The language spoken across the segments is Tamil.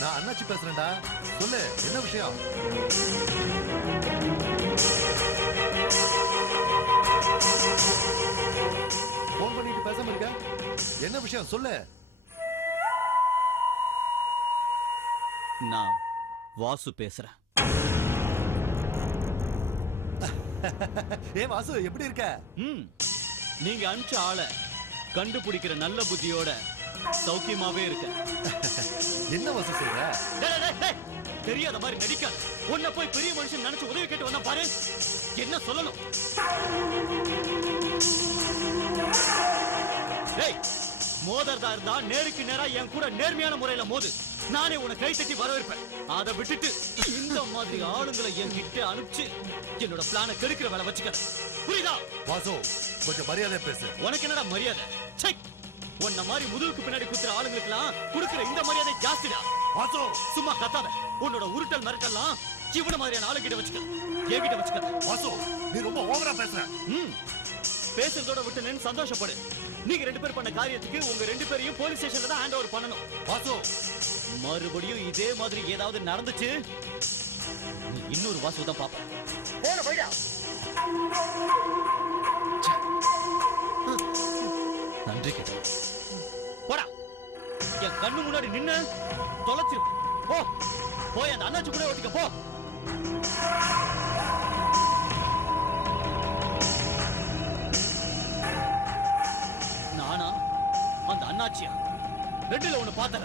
நான் அண்ணாச்சி பேசுறேன்டா. சொல்லு என்ன விஷயம்? போன் பண்ணிட்டு பேசாம இருக்க. என்ன விஷயம்? சொல்லு. நான் வாசு பேசுறேன். ஏ வாசு எப்படி இருக்க? ம் நீங்க அனுப்பிச்ச ஆளை கண்டுபிடிக்கிற நல்ல புத்தியோட சௌக்கியமாவே இருக்க என்ன வாசு சொல்ற? தெரியாத மாதிரி நடிக்காத. உன்னை போய் பெரிய மனுஷன் நினைச்சு உதவி கேட்டு வந்தா பாரு. என்ன சொல்லணும்? டேய் மோதறதா இருந்தா நேருக்கு நேரா என் கூட நேர்மையான முறையில மோது. நானே உன்னை கை தட்டி வரவேற்பேன். அதை விட்டுட்டு இந்த மாதிரி ஆளுங்களை என்கிட்ட அனுப்பிச்சு என்னோட பிளானை கெடுக்கிற வேலை வச்சுக்க. புரியுதா? வாசு கொஞ்சம் மரியாதை பேசு. உனக்கு என்னடா மரியாதை? சை உன்ன மாதிரி முதுகுக்கு பின்னாடி குத்துற ஆளுங்களுக்குலாம் கொடுக்கிற இந்த மரியாதை ஜாஸ்திடா. வாசு. சும்மா கத்தாத. உன்னோட உருட்டல் மிரட்டல்லாம் இவன மாதிரியான ஆளுகிட்ட வச்சுக்க. என்கிட்ட வச்சுக்க. வாசு நீ ரொம்ப ஓவரா பேசுற. ம். பேசுறதோட விட்டு நின்னு சந்தோஷப்படு. நீங்க ரெண்டு பேர் பண்ண காரியத்துக்கு உங்க ரெண்டு பேரையும் போலீஸ் ஸ்டேஷன்ல தான் ஹேண்ட் ஓவர் பண்ணணும். வாசு. மறுபடியும் இதே மாதிரி ஏதாவது நடந்துச்சு? இன்னொரு வாசு தான் பாப்ப. போன போய்டா நன்றி கேட்ட போடா என் கண்ணு முன்னாடி நின்னு தொலைச்சிரு போ. போய் அந்த அண்ணாச்சி கூட ஓட்டிக்க போ. நானா? அந்த அண்ணாச்சியா? ரெண்டுல ஒண்ணு பாத்தற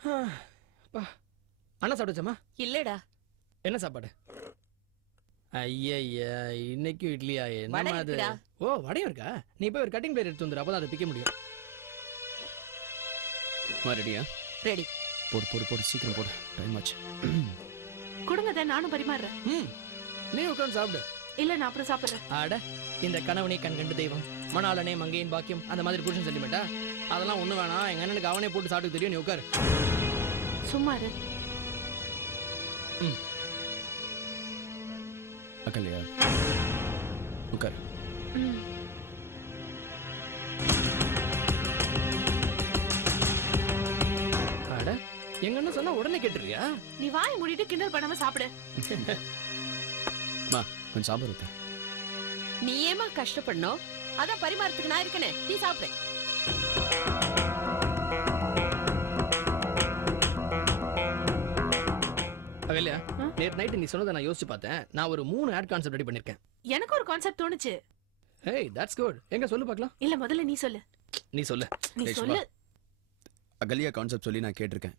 அப்பா. அண்ணா சாப்பிடுச்சம்மா இல்லடா. என்ன சாப்பாடு? ஐயா இன்னைக்கும் இட்லியா என்னம்மா அது. ஓ வடையும் இருக்கா? நீ போய் ஒரு கட்டிங் பிளேட் எடுத்து வந்துரு அப்பதான் அதை பிக்க முடியும். ரெடியா? ரெடி. போடு போடு போடு சீக்கிரம் போடு. டைம் ஆச்சு. கொடுங்க நானும் பரிமாறுறேன். ம் நீ உட்காந்து சாப்பிடு. இல்ல நான் அப்புறம் சாப்பிடுறேன். ஆட இந்த கணவனே கண் கண்டு தெய்வம். மணாளனே மங்கையின் பாக்கியம் அந்த மாதிரி புருஷன் சென்டிமெண்டா? அதெல்லாம் ஒண்ணு வேணாம். எங்க அண்ணனுக்கு அவனே போட்டு சாப்பிட்டு தெரியும் நீ உட்காரு. சும்மா அக்கல்லையா உட்கார். எங்க அண்ணன் சொன்னா உடனே கேட்டுறியா? நீ வாயை மூடிட்டு கிண்டல் பண்ணாம சாப்பிடு. மா கொஞ்சம் சாம்பார் ஊத்த. நீ ஏமா கஷ்டப்படணும்? அதான் பரிமாறத்துக்கு நான் இருக்கனே. நீ சாப்பிடு. நேற்று நைட்டு நீ சொன்னதை நான் யோசிச்சு பார்த்தேன். நான் ஒரு மூணு ஆட் கான்செப்ட் ரெடி பண்ணிருக்கேன். எனக்கு ஒரு கான்செப்ட் தோணுச்சு. ஹேய் தட்ஸ் குட் எங்க சொல்லு பார்க்கலாம். இல்ல முதல்ல நீ சொல்லு. நீ சொல்லு. நீ ஏய், சொல்லு. அகல்யா கான்செப்ட் சொல்லி நான் கேட்டிருக்கேன்.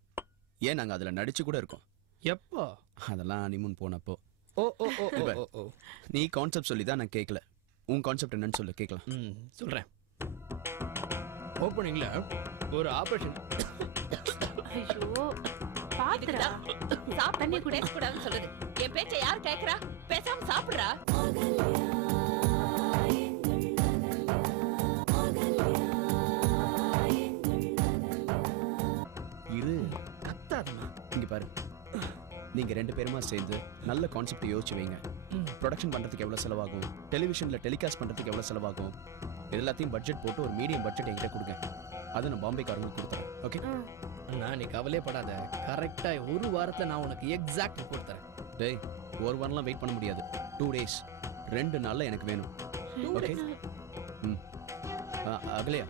ஏன் நாங்க அதுல நடிச்சு கூட இருக்கோம்? எப்போ? அதெல்லாம் ஹனிமூன் போனப்போ. ஓ ஓ ஓ ஓ, ஓ ஓ. நீ கான்செப்ட் சொல்லி தான் நான் கேட்கல உன் கான்செப்ட் என்னன்னு சொல்லு கேட்கலாம் ம் சொல்றேன். ஓப்பனிங்ல ஒரு ஆபரேஷன் ஐயோ. பாத்துடா சாப்பிட நீ கூட. கூடாதுன்னு சொல்லுது. என் பேச்ச யார் கேக்குறா? பேசாம சாப்பிடுறா. இரு கத்தாதமா. இங்க பாரு. நீங்க ரெண்டு பேருமா சேர்ந்து நல்ல கான்செப்ட் யோசிச்சு வைங்க. ப்ரொடக்ஷன் பண்றதுக்கு எவ்வளவு செலவாகும்? டெலிவிஷன்ல டெலிகாஸ்ட் பண்றதுக்கு எவ்வளவு செலவாகும்? எல்லாத்தையும் பட்ஜெட் போட்டு ஒரு மீடியம் பட்ஜெட் என்கிட்ட கொடுங்க. அதை நான் பாம்பேக்காரங்களுக்கு கொடுத்துறேன். ஓகே அண்ணா நீ கவலையே படாத. கரெக்டா ஒரு வாரத்துல நான் உனக்கு எக்ஸாக்ட் ரிப்போர்ட் தரேன். டேய் ஒரு வாரம்லாம் வெயிட் பண்ண முடியாது. டூ டேஸ் ரெண்டு நாள்ல எனக்கு வேணும். ஓகே அகலையா?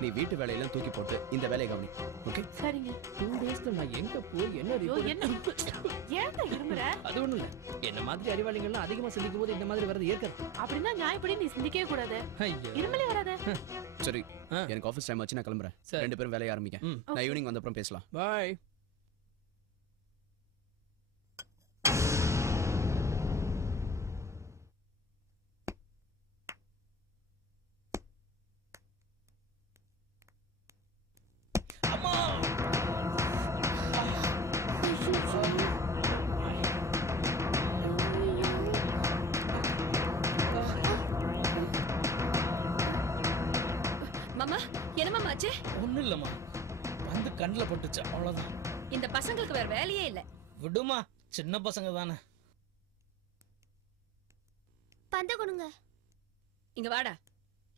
நீ வீட்டு வேலையெல்லாம் தூக்கி போட்டு இந்த வேலையை கவனி ஓகே? சரிங்க. டூ டேஸ்ல நான் எங்க போய் என்ன ஐயோ report- என்ன ஏன்டா இருமுற? அது ஒண்ணும் இல்ல. என்ன மாதிரி அறிவாளிகள்லாம் அதிகமா சிந்திக்கும் போது இந்த மாதிரி வரது ஏற்கனவே அப்படின்னா நியாயப்படி நீ சிந்திக்கவே கூடாது. ஐயோ. இருமலே வராத. சரி. எனக்கு ஆஃபீஸ் டைம் ஆச்சு நான் கிளம்புறேன். சரி. ரெண்டு பேரும் வேலையை ஆரம்பிங்க. ம். நான் ஈவினிங் வந்த அப்புறம் பேசலாம். பாய் ஆச்சு ஒண்ணும் இல்லம்மா. வந்து கண்ணில் பட்டுச்சு அவ்வளவுதான். இந்த பசங்களுக்கு வேற வேலையே இல்ல. விடுமா சின்ன பசங்க தானே. பந்த கொடுங்க. இங்க வாடா.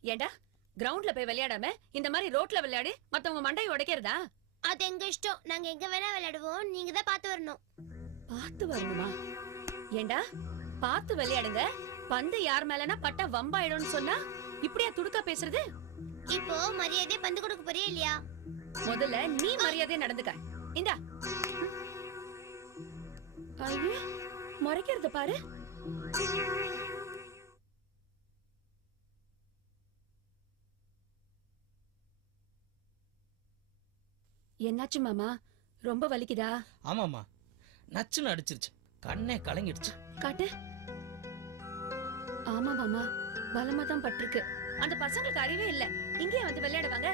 ஏண்டா கிரவுண்ட்ல போய் விளையாடாம இந்த மாதிரி ரோட்ல விளையாடி மத்தவங்க மண்டையை உடைக்கிறதா? அது எங்க இஷ்டம். நாங்க எங்க வேணா விளையாடுவோம். நீங்க தான் பார்த்து வரணும். பார்த்து வரணுமா? ஏண்டா பார்த்து விளையாடுங்க. பந்து யார் மேலனா பட்டா வம்பாயிடும்னு சொன்னா இப்படியா துடுக்கா பேசுறது? இப்போ மரியாதை பந்து கொடுக்க போறியா இல்லையா? முதல்ல நீ மரியாதையா நடந்துக்க. இந்தா. ஐயோ மறைக்கிறத பாரு. என்னாச்சு மாமா? ரொம்ப வலிக்குதா? ஆமாம்மா. நச்சுன்னு அடிச்சிருச்சு. கண்ணே கலங்கிடுச்சு. காட்டு. ஆமா மாமா பலமா தான் பட்டிருக்கு. அந்த பசங்களுக்கு அறிவே இல்ல. இங்கே வந்து விளையாடுவாங்க.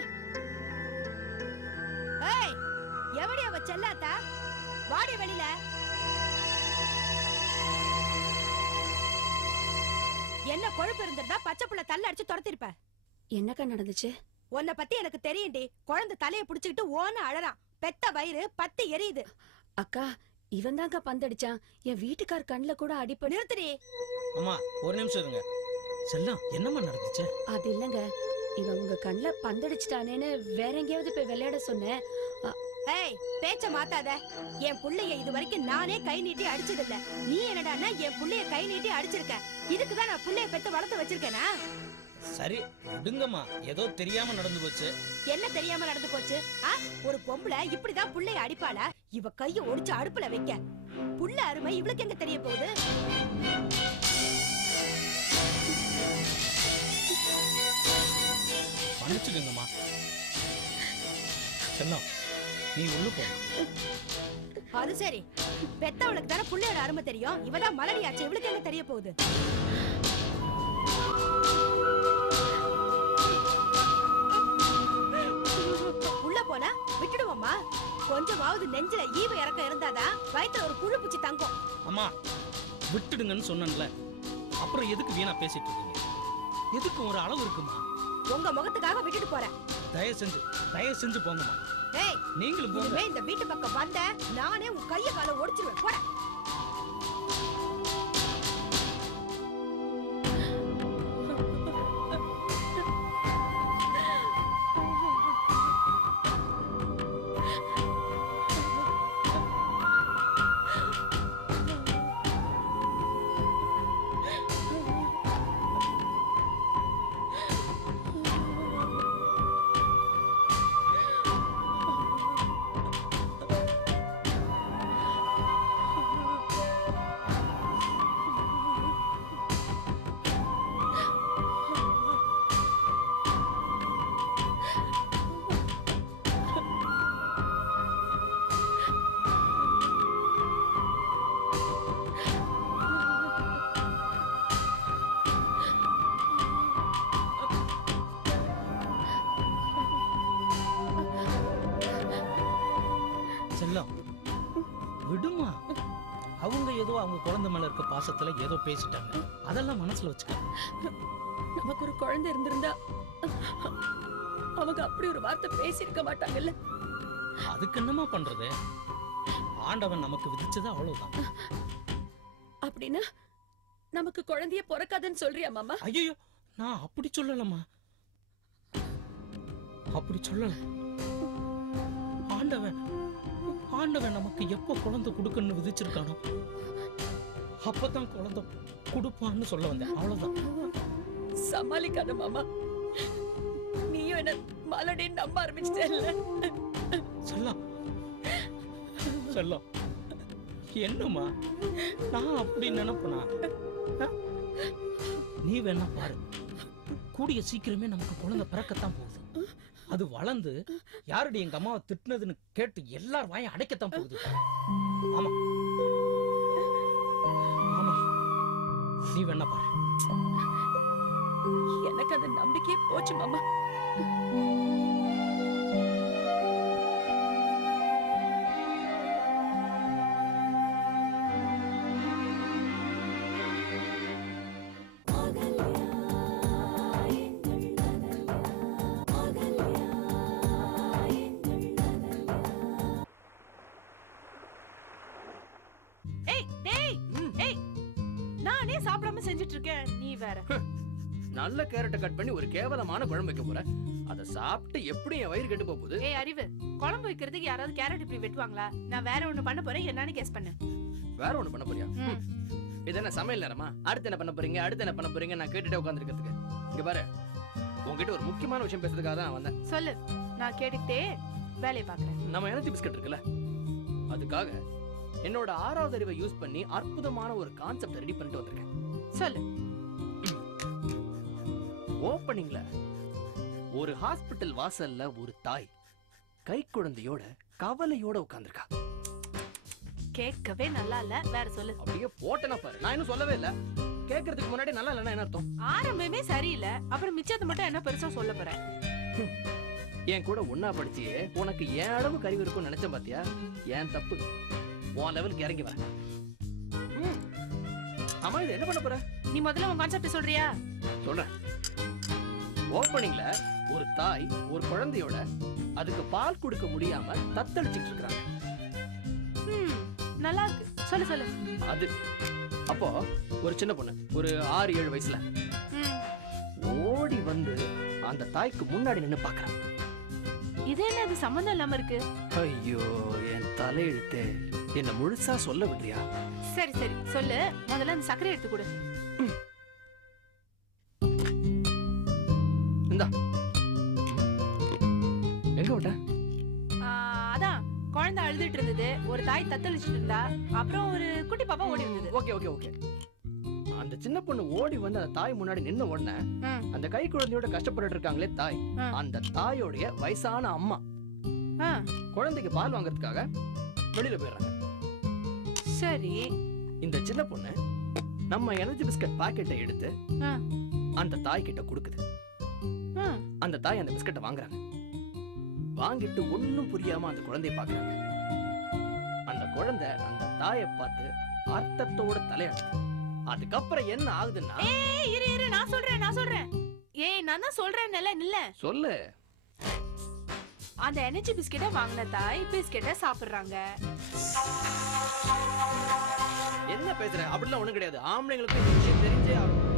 ஏய் எவடி அவ செல்லாத்தா? வாடி வெளியில. என்ன கொழுப்பு இருந்திருந்தா பச்சை புள்ள தள்ள அடிச்சு துரத்திருப்ப. என்னக்கா நடந்துச்சு? உன்னை பத்தி எனக்கு தெரியும்டி. குழந்தை தலைய புடிச்சுக்கிட்டு ஓன அழறான். பெத்த வயிறு பத்து எரியுது. அக்கா இவன் தான்க்கா பந்தடிச்சான் என் வீட்டுக்கார் கண்ணுல கூட அடிப்படு நிறுத்துடி. அம்மா ஒரு நிமிஷம் இருங்க. செல்லம் என்னம்மா நடந்துச்சு? அது இல்லங்க. இவன் உங்க கண்ணுல பந்தடிச்சிட்டானேன்னு வேற எங்கேயாவது போய் விளையாட சொன்னேன். ஏய் பேச்ச மாத்தாத. என் புள்ளைய இது வரைக்கும் நானே கை நீட்டி அடிச்சது இல்ல நீ என்னடான்னா என் புள்ளைய கை நீட்டி அடிச்சிருக்க. இதுக்குதான் நான் புள்ளைய பெத்து வளர்த்து வச்சிருக்கேனா? சரி விடுங்கம்மா. ஏதோ தெரியாம நடந்து போச்சு. என்ன தெரியாம நடந்து போச்சு? ஆ? ஒரு பொம்பளை இப்படிதான் புள்ளைய அடிப்பாளா? இவ கைய ஒடிச்சு அடுப்புல வைக்க. புள்ள அருமை இவளுக்கு எங்க தெரிய போகுது? மன்னிச்சுக்கங்கம்மா செல்லம் நீ உள்ள போ. அது சரி. பெத்தவளுக்கு தானே புள்ளையோட அருமை தெரியும். இவதான் மலடியாச்சு. இவளுக்கு எங்க தெரிய போகுது? உள்ள போனா விட்டுடுவோமா கொஞ்சமாவது நெஞ்சில ஈவ இறக்கம் இருந்தாதான் வயித்துல ஒரு புழு பூச்சி தங்கும். அம்மா விட்டுடுங்கன்னு சொன்னேன்ல. அப்புறம் எதுக்கு வீணா பேசிட்டு இருக்கீங்க? எதுக்கு ஒரு அளவு இருக்குமா? உங்க முகத்துக்காக விட்டுட்டு போறேன். தயவு செஞ்சு தயவு செஞ்சு போங்கம்மா. ஏய் நீங்களும் போங்க. இந்த வீட்டு பக்கம் வந்த நானே உன் கைய கால ஒடிச்சிருவேன். போட. அவங்க குழந்தை மேல இருக்க பாசத்துல ஏதோ பேசிட்டாங்க. அதெல்லாம் மனசுல வச்சுக்க. நமக்கு ஒரு குழந்தை இருந்திருந்தா அவங்க அப்படி ஒரு வார்த்தை பேசியிருக்க மாட்டாங்கல்ல? அதுக்கு என்னம்மா பண்றது? ஆண்டவன் நமக்கு விதிச்சது அவ்வளவுதான். அப்படின்னா நமக்கு குழந்தைய பிறக்காதுன்னு சொல்றியா மாமா? ஐயோ நான் அப்படி சொல்லலம்மா. அப்படி சொல்லல. ஆண்டவன் ஆண்டவன் நமக்கு எப்போ குழந்தை கொடுக்கணும்னு விதிச்சிருக்கானோ அப்பதான் குழந்தை கொடுப்பான்னு சொல்ல வந்தேன். அவ்வளவுதான். சமாளிக்காத மாமா. நீயும் என்ன மலடின்னு நம்ப ஆரம்பிச்சிட்டல செல்லம். செல்லம். என்னம்மா? நான் அப்படி நினைப்பனா? நீ வேணா பாரு. கூடிய சீக்கிரமே நமக்கு குழந்தை பிறக்கத்தான் போகுது. அது வளர்ந்து யாரடி எங்க அம்மாவை திட்டுனதுன்னு கேட்டு எல்லார் வாயும் அடைக்கத்தான் போகுது. ஆமா. நீ வேணா பாரு. எனக்கு அந்த நம்பிக்கையே போச்சு மாமா. ஏய் டேய் நானே சாப்பிடாம செஞ்சுட்டு இருக்கேன் நீ வேற. நல்ல கேரட்டை கட் பண்ணி ஒரு கேவலமான குழம்பு வைக்க போற. அதை சாப்பிட்டு எப்படி என் வயிறு கெட்டு போக போகுது? ஏய் அறிவு. குழம்பு வைக்கிறதுக்கு யாராவது கேரட் இப்படி வெட்டுவாங்களா? நான் வேற ஒண்ணு பண்ண போறேன். என்னன்னு கெஸ் பண்ணு. வேற ஒண்ணு பண்ண போறியா. இது என்ன சமையல் நேரமா? அடுத்து என்ன பண்ண போறீங்க? அடுத்து என்ன பண்ண போறீங்க? நான் கேட்டுட்டே உட்காந்துருக்கிறதுக்கு இங்க பாரு. உங்ககிட்ட ஒரு முக்கியமான விஷயம் பேசுறதுக்காக தான் வந்தேன். சொல்லு. நான் கேட்டுக்கிட்டே வேலையை பாக்குறேன் நம்ம எனர்ஜி பிஸ்கட் இருக்குல்ல? அதுக்காக என்னோட ஆறாவது அறிவை யூஸ் பண்ணி அற்புதமான ஒரு கான்செப்ட் ரெடி பண்ணிட்டு வந்திருக்கேன். சொல்லு. ஓப்பனிங்ல ஒரு ஹாஸ்பிட்டல் வாசல்ல ஒரு தாய் கை குழந்தையோட கவலையோட உட்கார்ந்திருக்கா. கேட்கவே நல்லா இல்ல. வேற சொல்லு. அப்படியே போட்டேனா பாரு. நான் இன்னும் சொல்லவே இல்ல. கேட்கறதுக்கு முன்னாடி நல்லா இல்லைன்னா என்ன அர்த்தம்? ஆரம்பமே சரியில்லை. அப்புறம் மிச்சத்தை மட்டும் என்ன பெருசா சொல்ல போறேன் என் கூட ஒன்னா படிச்சியே உனக்கு என் அளவு கறிவு இருக்கும்னு நினைச்சேன் பாத்தியா? ஏன் தப்பு. உன் லெவலுக்கு இறங்கி வர ம். ஆமா இது என்ன பண்ண போற? நீ முதல்ல உன் கான்செப்ட் சொல்றியா? சொல்றேன். ஓப்பனிங்ல ஒரு தாய் ஒரு குழந்தையோட அதுக்கு பால் கொடுக்க முடியாம தத்தளிச்சிட்டு இருக்காங்க நல்லா இருக்கு. சொல்லு சொல்லு. அது. அப்போ ஒரு சின்ன பொண்ணு ஒரு ஆறு ஏழு வயசுல. ஓடி வந்து அந்த தாய்க்கு முன்னாடி நின்னு பாக்குறான் இது என்ன இது சம்மந்தம் இல்லாம இருக்கு? ஐயோ என் தலையெழுத்து. என்ன முழுசா சொல்ல விடுறியா? சரி சரி சொல்லு. முதல்ல அந்த சர்க்கரை எடுத்து கொடு. இந்தா. எங்க விட்ட? அதான் குழந்தை அழுதுட்டு இருந்தது. ஒரு தாய் தத்தளிச்சிட்டு இருந்தா. அப்புறம் ஒரு குட்டி பாப்பா ஓடி வந்தது. Okay okay okay. அந்த சின்ன பொண்ணு ஓடி வந்து அந்த தாய் முன்னாடி நின்ன உடனே அந்த கை குழந்தையோட கஷ்டப்பட்டுட்டு இருக்காங்களே தாய். அந்த தாயோடைய வயசான அம்மா. குழந்தைக்கு பால் வாங்குறதுக்காக வெளியில போயிடுறாங்க. சரி. இந்த சின்ன பொண்ணு நம்ம எனர்ஜி பிஸ்கட் பாக்கெட்டை எடுத்து ஆ. அந்த தாய் கிட்ட கொடுக்குது. ஆ, அந்த தாய் அந்த பிஸ்கட்டை வாங்குறாங்க. வாங்கிட்டு ஒண்ணும் புரியாம அந்த குழந்தைய பாக்குறாங்க. அந்த குழந்தை அந்த தாயை பார்த்து அர்த்தத்தோட தலையாடுது அதுக்கப்புறம் என்ன ஆகுதுன்னா ஏய் இரு இரு நான் சொல்றேன் நான் சொல்றேன். ஏய் நான் தான் சொல்றேன் நில்ல. நில்ல சொல்லு. அந்த எனர்ஜி பிஸ்கெட்டை வாங்கின தாய் பிஸ்கெட்டை சாப்பிடுறாங்க. என்ன பேசுற அப்படிலாம் ஒண்ணும் கிடையாது ஆம்பளைங்களுக்கு இந்த விஷயம் தெரிஞ்சே ஆகணும்.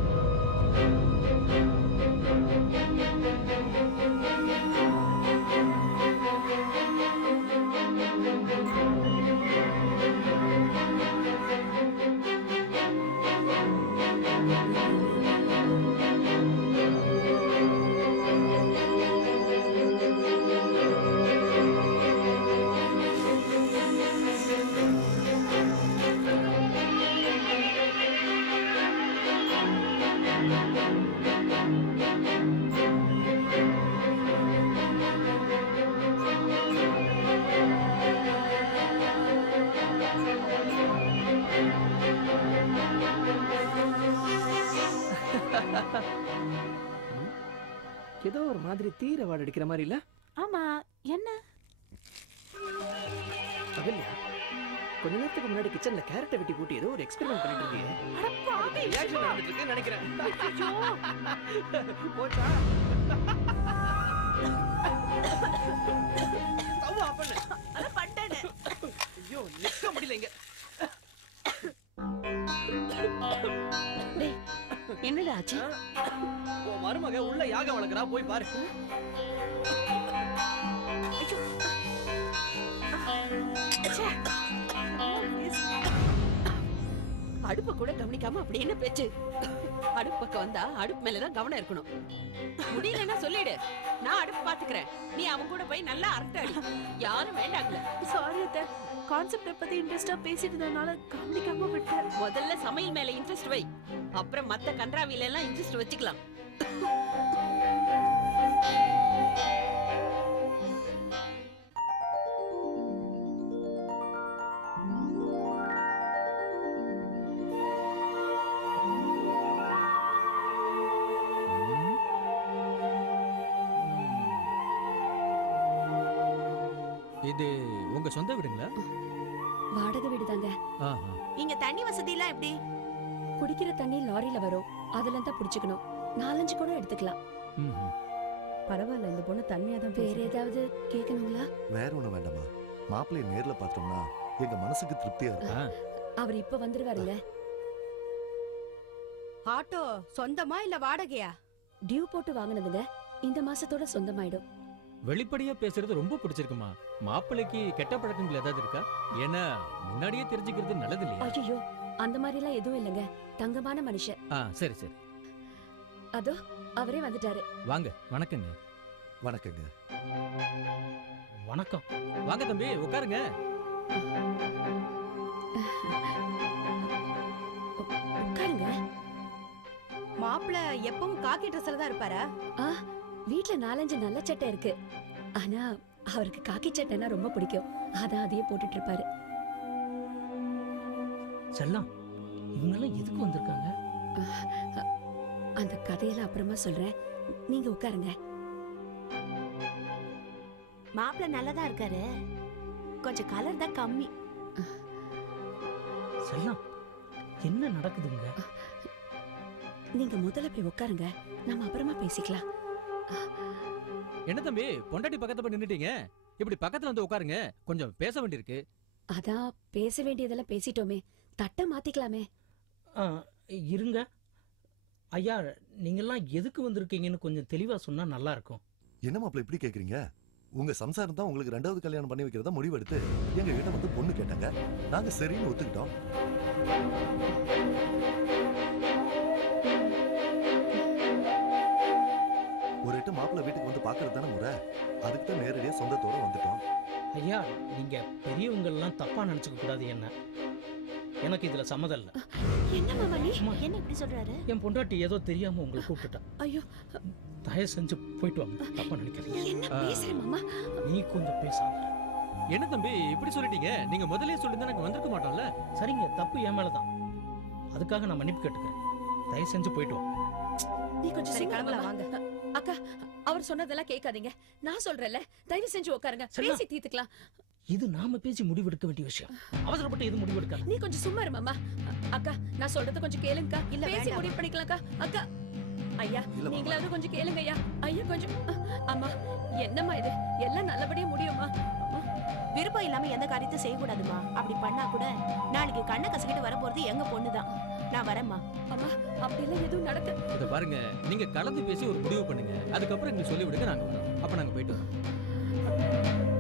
ஏதோ ஒரு மாதிரி தீர வாட அடிக்கிற மாதிரி இல்ல? ஆமா என்ன? அகல்யா கொஞ்ச நேரத்துக்கு முன்னாடி கிச்சன்ல கேரட்டை வெட்டி போட்டு ஏதோ ஒரு எக்ஸ்பெரிமெண்ட் பண்ணிட்டு இருந்தீங்க அட பாவி. ரியாக்ஷன் நடந்துட்டு இருக்குன்னு நினைக்கிறேன். ஐயோ, போச்சா. ஐயோ நிக்க முடியல இங்க. என்னடா ஆச்சு? உன் மருமக உள்ள யாகம் வளர்க்கறா போய் பாரு. ச்சே. அடுப்ப கூட கவனிக்காம அப்படி என்ன பேச்சு? அடுப்பு பக்கம் வந்தா அடுப்பு மேலதான் கவனம் இருக்கணும். முடியலன்னா சொல்லிடு. நான் அடுப்பு பாத்துக்கிறேன். நீ அவன் கூட போய் நல்லா அரட்டை அடி. யாரும் வேண்டாங்கள சாரி அத்தை. கான்செப்ட பத்தி இன்ட்ரெஸ்டா பேசிட்டு இருந்தனால கவனிக்காம விட்டேன். முதல்ல சமையல் மேல இன்ட்ரெஸ்ட் வை. அப்புறம் மத்த கன்றாவில எல்லாம் இன்ட்ரெஸ்ட் வச்சுக்கலாம். இது உங்க சொந்த வீடுங்களா? வாடகை வீடுதாங்க. ஆஹா. இங்க தண்ணி வசதி எல்லாம் எப்படி? குடிக்கிற தண்ணி லாரியில வரும். அதுல தான் புடிச்சுக்கணும். நாலஞ்சு கூட எடுத்துக்கலாம். பரவாயில்ல இந்த பொண்ணு தனியா தான் வேற ஏதாவது கேட்கணுங்களா? வேற ஒண்ணு வேண்டாமா? மாப்பிள்ளைய நேர்ல பார்த்தோம்னா எங்க மனசுக்கு திருப்தியா இருக்கும். அவர் இப்ப வந்துருவாருங்க. ஆட்டோ சொந்தமா இல்ல வாடகையா? டியூ போட்டு வாங்கினதுங்க. இந்த மாசத்தோட சொந்தமாயிடும். வெளிப்படையா பேசுறது ரொம்ப பிடிச்சிருக்குமா? மாப்பிள்ளைக்கு கெட்ட பழக்கங்கள் ஏதாவது இருக்கா? ஏன்னா முன்னாடியே தெரிஞ்சுக்கிறது நல்லது இல்லையா? ஐயோ அந்த மாதிரி எல்லாம் எதுவும் இல்லைங்க. தங்கமான மனுஷன். ஆ சரி சரி. அதோ அவரே வந்துட்டாரு. வாங்க வணக்கங்க. வணக்கங்க. வணக்கம். வாங்க தம்பி உட்காருங்க. உட்காருங்க. மாப்பிள்ள எப்பவும் காக்கி ட்ரெஸ்ல தான் இருப்பாரா? ஆ வீட்ல நாலஞ்சு நல்ல சட்டை இருக்கு. ஆனா அவருக்கு காக்கி சட்டைனா ரொம்ப பிடிக்கும். அதான் அதையே போட்டுட்டு இருப்பாரு. செல்லம் இவங்கெல்லாம் எதுக்கு வந்திருக்காங்க? அந்த கதையெல்லாம் அப்புறமா சொல்றேன். நீங்க உட்காருங்க. மாப்பிள்ள நல்லதா இருக்காரு. கொஞ்சம் கலர் தான் கம்மி. செல்லம் என்ன நடக்குதுங்க நீங்க முதல்ல போய் உட்காருங்க. நம்ம அப்புறமா பேசிக்கலாம். என்ன தம்பி பொண்டாட்டி பக்கத்துல போய் நின்னுட்டீங்க? இப்படி பக்கத்துல வந்து உட்காருங்க. கொஞ்சம் பேச வேண்டியிருக்கு. அதான் பேச வேண்டியதெல்லாம் பேசிட்டோமே. தட்டை மாத்திக்கலாமே. ஆ, இருங்க. ஐயா நீங்கெல்லாம் எதுக்கு வந்திருக்கீங்கன்னு கொஞ்சம் தெளிவா சொன்னா நல்லா இருக்கும் என்ன மாப்பிள்ள இப்படி கேக்குறீங்க? உங்க சம்சாரம் தான் உங்களுக்கு ரெண்டாவது கல்யாணம் பண்ணி வைக்கிறதா முடிவெடுத்து எங்க கிட்ட வந்து பொண்ணு கேட்டாங்க. நாங்க சரின்னு ஒத்துக்கிட்டோம். ஒரு எட்டு மாப்பிள்ளை வீட்டுக்கு வந்து பாக்குறது தானே முறை? அதுக்கு தான் நேரடியா சொந்தத்தோட வந்துட்டோம். ஐயா நீங்க பெரியவங்க எல்லாம் தப்பா நினைச்சுக்க கூடாது என்ன. எனக்கு இதுல சம்மதம் இல்ல. என்ன மாமா நீ? என்ன இப்படி சொல்றாரு? என் பொண்டாட்டி ஏதோ தெரியாம உங்களை கூப்பிட்டுட்டா. ஐயோ. தயவு செஞ்சு போயிட்டு வாங்க. தப்பா நினைக்காதீங்க. என்ன பேசுற மாமா? நீ கொஞ்சம் பேசாம. என்ன தம்பி இப்படி சொல்லிட்டீங்க? நீங்க முதல்லயே சொல்லிருந்தா நாங்க வந்திருக்க மாட்டோம்ல? சரிங்க தப்பு என் மேலதான். அதுக்காக நான் மன்னிப்பு கேட்டுக்கிறேன். தயவு செஞ்சு போயிட்டு வாங்க. நீ கொஞ்சம் சரி, கிளம்பலாம், வாங்க. அக்கா அவர் சொன்னதெல்லாம் கேட்காதீங்க. நான் சொல்றேன்ல தயவு செஞ்சு உட்காருங்க. பேசி தீர்த்துக்கலாம். இது நாம பேசி முடிவெடுக்க வேண்டிய விஷயம். அவசரப்பட்டு எது முடிவெடுக்காத. நீ கொஞ்சம் சும்மா இரு மாமா அக்கா நான் சொல்றத கொஞ்சம் கேளுங்கக்கா. இல்ல, பேசி. முடிவு பண்ணிக்கலாம்க்கா. அக்கா ஐயா. நீங்களாவது கொஞ்சம் கேளுங்க ஐயா ஐயா கொஞ்சம் அம்மா என்னம்மா இது? எல்லாம் நல்லபடியா முடியுமா? அம்மா. விருப்பம் இல்லாம எந்த காரியத்தையும் செய்யக்கூடாதுமா? அப்படி பண்ணா கூட நாளைக்கு கண்ணை கசக்கிட்டு வர போறது எங்க பொண்ணுதான். நான் வரேம்மா. அம்மா அப்படிலாம் எதுவும் நடக்க இத பாருங்க நீங்க கலந்து பேசி ஒரு முடிவு பண்ணுங்க. அதுக்கப்புறம் எங்களுக்கு சொல்லி விடுங்க நாங்க வரோம். அப்ப நாங்க போயிட்டு வரோம்.